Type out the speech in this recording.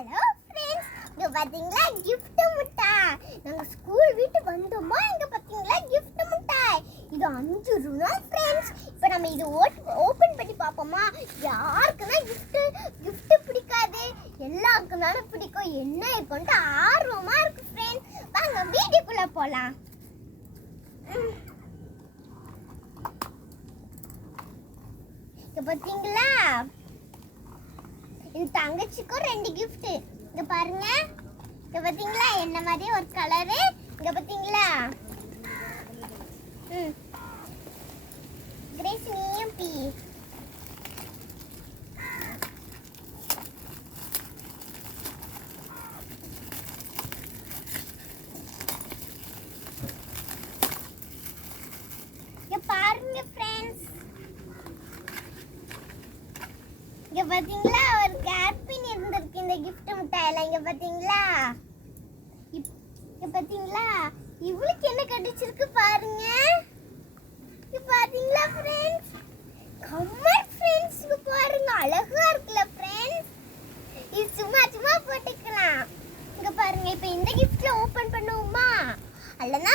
Hello friends இது பார்த்தீங்களா gift முட்டாய் நாங்க ஸ்கூல் வீட்டுக்கு வந்தோமா? இங்கே பார்த்தீங்களா கிஃப்ட் முட்டாய் இது அஞ்சு ரூபா ஃப்ரெண்ட்ஸ் இப்போ நம்ம இது ஓப்பன் பண்ணி பார்ப்போமா? யாருக்குன்னா கிஃப்ட்டு கிஃப்ட்டு பிடிக்காது. எல்லாருக்குனாலும் பிடிக்கும். என்ன இருக்குன்ட்டு ஆர்வமாக இருக்கு ஃப்ரெண்ட்ஸ் வாங்க வீட்டுக்குள்ளே போகலாம் இங்கே பார்த்தீங்களா என் தங்கச்சிக்கும் ரெண்டு கிஃப்ட் இங்க பாருங்க. இங்க பாத்தீங்களா? என்ன மாதிரி ஒரு கலரு இங்க பாத்தீங்களா? ம். கிரேஸ் நீயும் பி பாருங்க ஃப்ரெண்ட்ஸ் இங்க பாத்தீங்களா? ஒரு இந்த கிஃப்ட் மிட்டாயில இங்க பாத்தீங்களா? இப்- இங்க பாத்தீங்களா? இவளுக்கு என்ன கிடைச்சிருக்கு பாருங்க. இங்க பாத்தீங்களா ஃப்ரெண்ட்ஸ் கம்மல் ஃப்ரெண்ட்ஸ் பாருங்க. அழகா இருக்குல்ல ஃப்ரெண்ட்ஸ் இது சும்மா சும்மா போட்டுக்கலாம். இங்க பாருங்க இப்போ இந்த கிஃப்ட்ல ஓப்பன் பண்ணுவோமா? அல்லனா